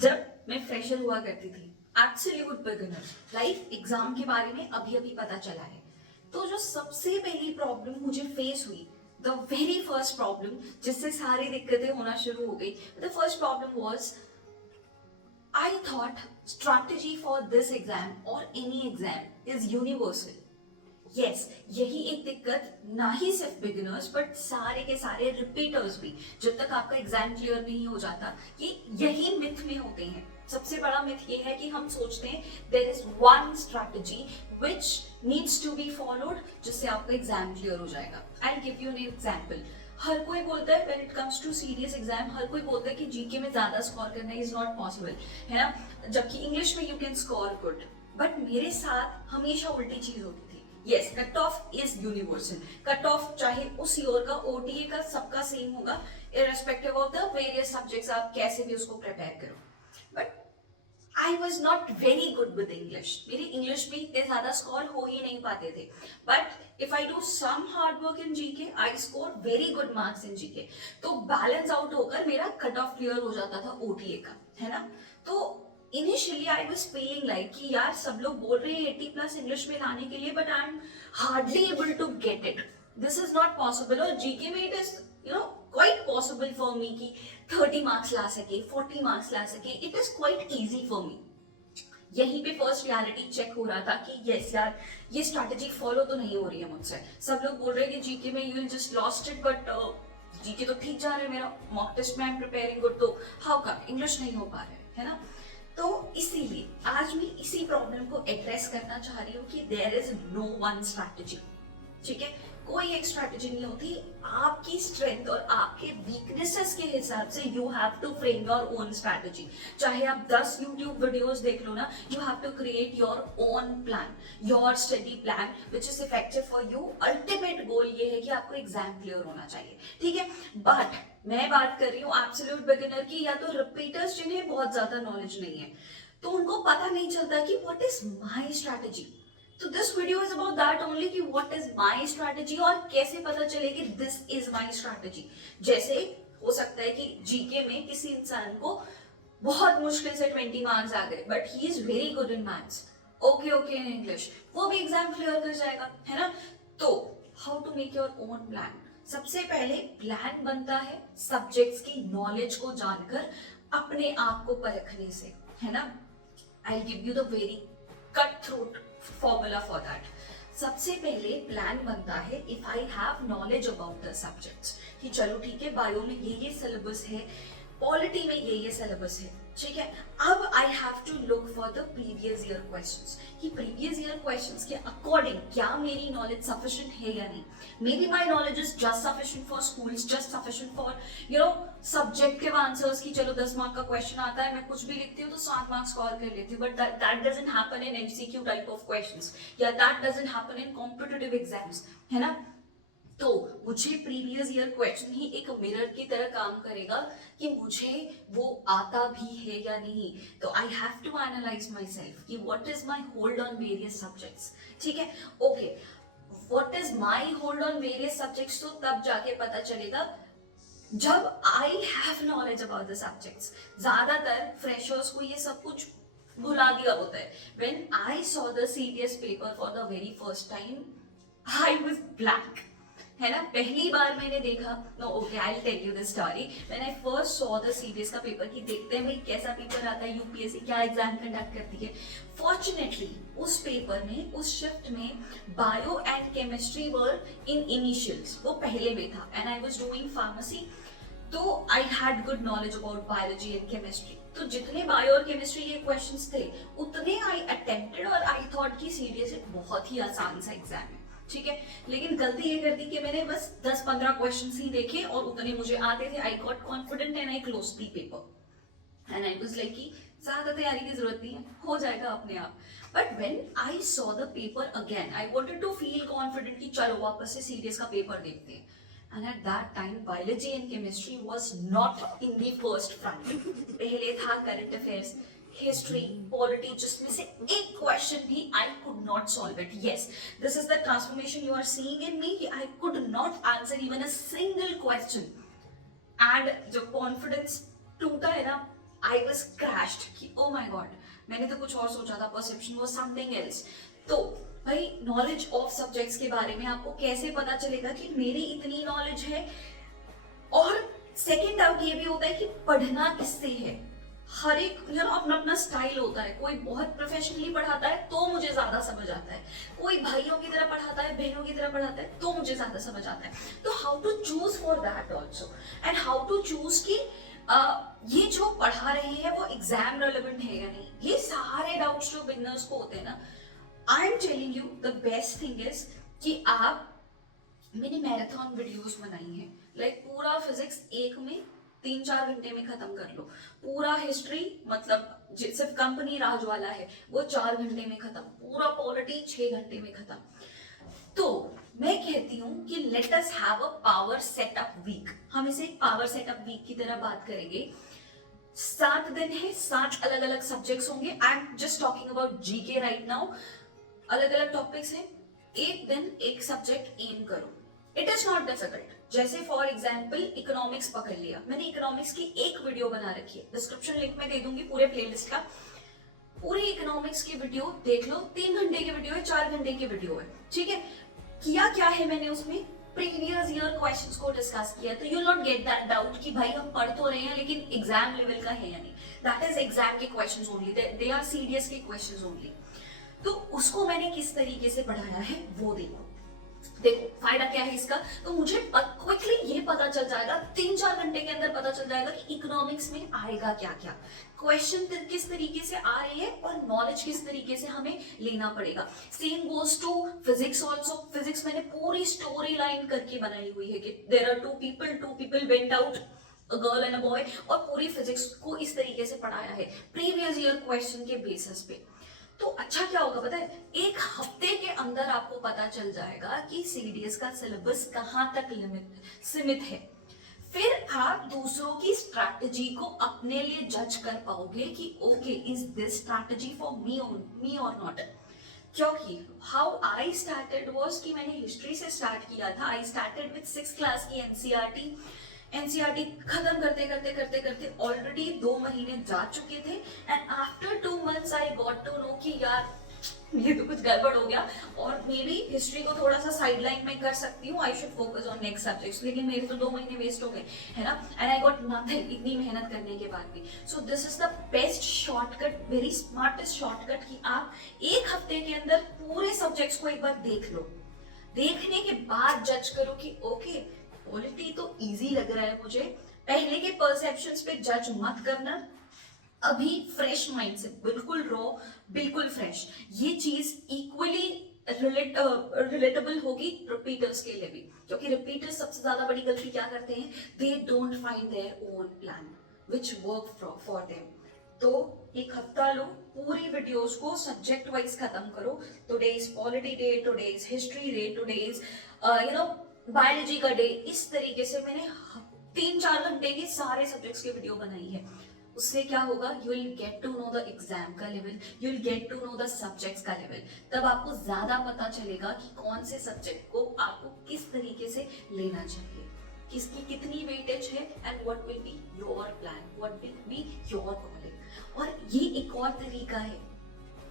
जब मैं फ्रेशर हुआ करती थी, एब्सोल्यूट बिगिनर, लाइक एग्जाम के बारे में अभी अभी पता चला है, तो जो सबसे पहली प्रॉब्लम मुझे फेस हुई, द वेरी फर्स्ट प्रॉब्लम जिससे सारी दिक्कतें होना शुरू हो गई, the first problem was I thought strategy for this exam or any exam is universal. Yes, यही एक दिक्कत ना ही सिर्फ बिगिनर्स बट सारे के सारे रिपीटर्स भी, जब तक आपका एग्जाम क्लियर नहीं हो जाता, ये यही मिथ में होते हैं। सबसे बड़ा मिथ ये है कि हम सोचते हैं there is one strategy which needs to be followed जिससे आपका एग्जाम क्लियर हो जाएगा। I will give you an example. हर कोई बोलता है when it comes to serious exam, हर कोई बोलता है कि जीके में ज्यादा स्कोर करना इज नॉट पॉसिबल, है ना, जबकि इंग्लिश में you can score good. But मेरे साथ हमेशा उल्टी चीज होती थी। Yes, cut off is universal. Cut off चाहे उस ईयर का ओटीए का सबका सेम होगा, irrespective of the various subjects, आप कैसे भी उसको प्रिपेयर करो। But I was not very good with English. मेरी इंग्लिश में इतने ज्यादा स्कोर हो ही नहीं पाते थे। But if I do some hard work in GK, I score very good marks in GK. तो बैलेंस आउट होकर मेरा कट ऑफ क्लियर हो जाता था ओटीए का, है ना। तो initially I was feeling like कि यार सब लोग बोल रहे हैं 80 प्लस इंग्लिश में लाने के लिए, but I am hardly able to get it. This is not possible. और जीके में it is quite possible for me कि 30 मार्क्स ला सके, 40 मार्क्स ला सके। It is quite easy for me. यहीं पे फर्स्ट रियलिटी चेक हो रहा था कि यस यार, ये स्ट्रैटेजी फॉलो तो नहीं हो रही है मुझसे। सब लोग बोल रहे हैं कि जीके में you will just lost it, but GK तो ठीक जा रहा है मेरा, मॉक टेस्ट में आई एम प्रिपेयरिंग गुड, तो हाउ कम इंग्लिश नहीं हो पा रहा है ना। तो इसीलिए आज मैं इसी प्रॉब्लम को एड्रेस करना चाह रही हूँ कि there is no one strategy. ठीक है, कोई एक स्ट्रैटेजी नहीं होती। आपकी स्ट्रेंथ और आपके वीकनेसेस के हिसाब से you have to frame your own strategy. चाहे आप 10 यूट्यूब वीडियोस देख लो ना, you have to create your own plan, your study plan which is effective for you. Ultimate goal ये है कि आपको एग्जाम क्लियर होना चाहिए, ठीक है। बट मैं बात कर रही हूँ एब्सोल्यूट बिगिनर की, या तो रिपीटर्स जिन्हें बहुत ज्यादा नॉलेज नहीं है, तो उनको पता नहीं चलता कि व्हाट इज माय स्ट्रैटेजी। तो this video is about that only कि व्हाट इज माय स्ट्रैटेजी और कैसे पता चले कि दिस इज माय स्ट्रैटेजी। जैसे हो सकता है कि जीके में किसी इंसान को बहुत मुश्किल से 20 मार्क्स आ गए, but he is very good in maths, okay in English, वो भी एग्जाम क्लियर कर जाएगा, है ना। तो how to make your own plan. सबसे पहले प्लान बनता है सब्जेक्ट्स की नॉलेज को जानकर, अपने आप को परखने से, है ना। I give you the very cut throat formula for that. सबसे पहले प्लान बनता है if I have knowledge about the subjects, कि चलो ठीक है, बायो में ये सिलेबस है, पॉलिटी में ये सिलेबस है, ठीक है। अब I have to look for the previous year questions, कि प्रीवियस ईयर क्वेश्चंस के अकॉर्डिंग क्या मेरी नॉलेज सफिशिएंट है या नहीं। Maybe my knowledge is just sufficient for schools, just sufficient for subjective answers, की चलो 10 मार्क का क्वेश्चन आता है, मैं कुछ भी लिखती हूँ तो 7 मार्क्स स्कोर कर लेती हूँ, but that doesn't happen in MCQ type of questions, या that doesn't happen in competitive exams, है ना। तो मुझे प्रीवियस ईयर क्वेश्चन ही एक मिरर की तरह काम करेगा कि मुझे वो आता भी है या नहीं। तो I have to analyse myself कि what is my hold on various subjects, ठीक है। Okay, what is my hold on various subjects, तो तब जाके पता चलेगा जब I have knowledge about the subjects. ज्यादातर फ्रेशर्स को ये सब कुछ भुला दिया होता है। When I saw the serious paper for the very first time, I was blank, है ना। पहली बार मैंने देखा, no okay I will tell you the story. When I first saw the series का पेपर, कि देखते हैं भाई कैसा पेपर आता है, यूपीएससी क्या एग्जाम कंडक्ट करती है। फॉर्चुनेटली उस पेपर में, उस शिफ्ट में bio and chemistry were in initials, वो पहले में था, and I was doing pharmacy, तो I had good knowledge about biology and chemistry. तो जितने बायो और केमिस्ट्री के क्वेश्चंस थे उतने आई अटेम्प्टेड, और आई थॉट कि सीरियस एक बहुत ही आसान सा एग्जाम है, ठीक है। लेकिन गलती ये कर दी कि मैंने बस 10-15 क्वेश्चंस ही देखे और उतने मुझे आते थे। I got confident and I close the paper and I was like कि ज्यादा तैयारी की जरूरत नहीं है, हो जाएगा अपने आप। But when I saw the paper again, I wanted to feel confident कि चलो वापस से सीरीज का पेपर देखते हैं। And at that time biology and chemistry was not in the first front. पहले था करंट अफेयर्स, हिस्ट्री, पॉलिटी, जिसमें से एक क्वेश्चन भी I could not solve it. Yes, this is the transformation you are seeing in me, कि I could not answer even a single question. And जो confidence टूटा है ना, आई वाज क्रैश्ड कि ओ माय गॉड, मैंने तो कुछ और सोचा था, परसेप्शन वाज समथिंग एल्स। तो भाई नॉलेज ऑफ सब्जेक्ट्स के बारे में आपको कैसे पता चलेगा कि मेरी इतनी नॉलेज है। और सेकेंड डाउट ये भी होता है कि पढ़ना किससे है। हर एक अपना अपना स्टाइल होता है। कोई बहुत प्रोफेशनली पढ़ाता है तो मुझे ज्यादा समझ आता है, कोई भाइयों की तरह पढ़ाता है, बहनों की तरह पढ़ाता है तो मुझे ज्यादा समझ आता है। तो how to choose for that also, and how to choose कि ये जो पढ़ा रहे हैं वो एग्जाम रेलेवेंट है या नहीं। ये सारे डाउट्स जो बिगनर्स को होते हैं ना, I am telling you the best thing is कि आप, मैंने मैराथन वीडियोस बनाई हैं, लाइक पूरा फिजिक्स एक में 3-4 घंटे में खत्म कर लो, पूरा हिस्ट्री मतलब सिर्फ कंपनी राज वाला है वो 4 घंटे में खत्म, पूरा पॉलिटी 6 घंटे में खत्म। तो मैं कहती हूँ कि let us have a power setup week. हम इसे एक पावर सेटअप वीक की तरह बात करेंगे। 7 दिन है, 7 अलग अलग सब्जेक्ट्स होंगे। I am just talking about GK right now. अलग अलग टॉपिक्स हैं, एक दिन एक सब्जेक्ट एम करो। It is not difficult. जैसे फॉर एग्जाम्पल इकोनॉमिक्स पकड़ लिया, मैंने इकोनॉमिक्स की एक वीडियो बना रखी है, डिस्क्रिप्शन लिंक में दे दूंगी पूरे प्लेलिस्ट का। पूरी इकोनॉमिक्स की वीडियो देख लो, 3 घंटे की वीडियो है, 4 घंटे की वीडियो है, ठीक है। किया क्या है मैंने उसमें, प्रीवियस ईयर क्वेश्चंस को डिस्कस किया। तो you not get that doubt कि भाई हम पढ़ तो रहे हैं लेकिन एग्जाम लेवल का है या नहीं। दैट इज एग्जाम के questions only, they are CDS के क्वेश्चंस ओनली। तो उसको मैंने किस तरीके से पढ़ाया है वो देखो। देखो फायदा क्या है इसका, तो मुझे क्विकली ये पता चल जाएगा, 3-4 घंटे के अंदर पता चल जाएगा कि इकोनॉमिक्स में आएगा क्या क्या, क्वेश्चन किस तरीके से आ रहे हैं और नॉलेज किस तरीके से हमें लेना पड़ेगा। Same goes to physics also. Physics मैंने पूरी स्टोरी लाइन करके बनाई हुई है कि there are two people went out, a girl and a boy, और पूरी फिजिक्स को इस तरीके से पढ़ाया है प्रीवियस ईयर क्वेश्चन के बेसिस पे। तो अच्छा क्या होगा पता है, एक हफ्ते के अंदर आपको पता चल जाएगा कि सीडीएस का सिलेबस कहां तक सीमित है। फिर आप दूसरों की स्ट्रैटेजी को अपने लिए जज कर पाओगे कि okay is this strategy for me और नॉट। क्योंकि हाउ आई स्टार्टेड वाज कि मैंने हिस्ट्री से स्टार्ट किया था। I started with 6th class की एनसीईआरटी खत्म करते करते करते करते ऑलरेडी 2 महीने जा चुके थे, and after 2 months I got to know कि यार ये तो कुछ गड़बड़ हो गया और मे बी हिस्ट्री को थोड़ा सा साइडलाइन में कर सकती हूँ, I should focus on next subjects. लेकिन मेरे तो 2 महीने वेस्ट हो गए, है ना, एंड आई गॉट नथिंग इतनी मेहनत करने के बाद भी। So this is the best shortcut, very smartest shortcut कि आप एक हफ्ते के अंदर पूरे सब्जेक्ट्स को एक बार देख लो। देखने के बाद जज करो कि ओके पॉलिटी तो इजी लग रहा है मुझे। पहले के परसेप्शंस पे जज मत करना, अभी फ्रेश माइंड से, बिल्कुल रॉ, बिल्कुल फ्रेश, ये चीज इक्वली रिलेटेबल होगी रिपीटर्स के लिए भी। क्योंकि रिपीटर्स सबसे ज्यादा बड़ी गलती क्या करते हैं, they don't find their own plan which work for them. तो एक हफ्ता लो, पूरी वीडियोस को सब्जेक्ट वाइज खत्म करो। Today is polity day, today is history day, today is biology का डे। इस तरीके से मैंने 3-4 घंटे के सारे सब्जेक्ट्स की वीडियो बनाई है। उससे क्या होगा, you will get to know the exam का level, you will get to know the subjects का लेवल। तब आपको ज्यादा पता चलेगा कि कौन से सब्जेक्ट को आपको किस तरीके से लेना चाहिए, किसकी कितनी वेटेज है, and what will be your plan, what will be your calling. और ये एक और तरीका है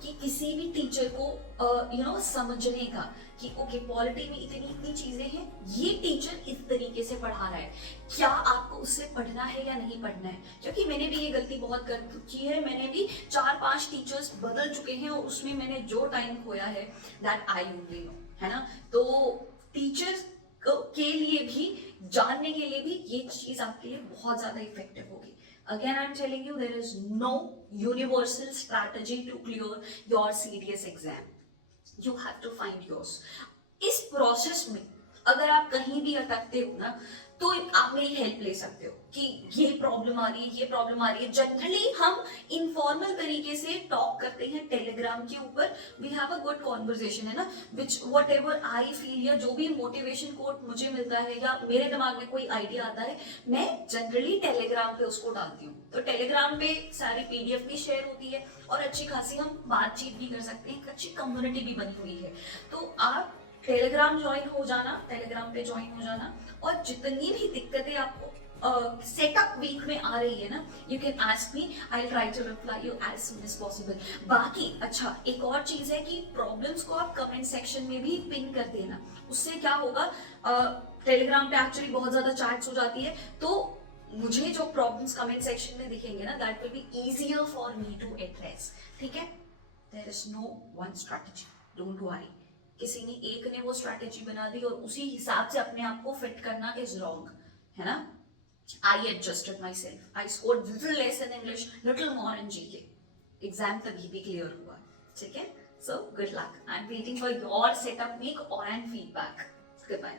कि किसी भी टीचर को समझने का कि ओके पॉलिटी में इतनी इतनी चीजें हैं, ये टीचर इस तरीके से पढ़ा रहा है, क्या आपको उससे पढ़ना है या नहीं पढ़ना है। क्योंकि मैंने भी ये गलती बहुत कर चुकी है, मैंने भी 4-5 टीचर्स बदल चुके हैं और उसमें मैंने जो टाइम खोया है दैट आई ओनली नो, है ना। तो टीचर्स के लिए भी, जानने के लिए भी ये चीज आपके लिए बहुत ज्यादा इफेक्टिव होगी। Again, I'm telling you, there is no universal strategy to clear your CDS exam. You have to find yours. इस प्रोसेस में अगर आप कहीं भी अटकते हो ना, तो आप मेरी हेल्प ले सकते हो कि ये प्रॉब्लम आ रही है, ये प्रॉब्लम आ रही है। जनरली हम इनफॉर्मल तरीके से टॉक करते हैं टेलीग्राम के ऊपर, we have a good conversation, है ना, which whatever I feel, या जो भी मोटिवेशन कोट मुझे मिलता है या मेरे दिमाग में कोई आइडिया आता है, मैं जनरली टेलीग्राम पे उसको डालती हूँ। तो टेलीग्राम पे सारी PDF भी शेयर होती है और अच्छी खासी हम बातचीत भी कर सकते हैं, एक अच्छी कम्युनिटी भी बनी हुई है। तो आप टेलीग्राम ज्वाइन हो जाना, टेलीग्राम पे ज्वाइन हो जाना, और जितनी भी दिक्कतें आपको सेटअप वीक में आ रही है ना, you can ask me, I try to reply you as soon as possible. बाकी अच्छा एक और चीज है कि प्रॉब्लम्स को आप कमेंट सेक्शन में भी पिन कर देना, उससे क्या होगा, टेलीग्राम पे एक्चुअली बहुत ज्यादा चैट्स हो जाती है, तो मुझे जो प्रॉब्लम्स कमेंट सेक्शन में दिखेंगे ना, that will be easier for me to address. ठीक है, there is no one strategy, don't worry. किसी ने एक ने वो स्ट्रैटेजी बना दी और उसी हिसाब से अपने आप को फिट करना इज रॉन्ग, है ना। I adjusted myself. I scored little less in English, little more in GK. Exam तभी भी clear हुआ, ठीक है? So good luck. I'm waiting for your setup make or and feedback. Goodbye.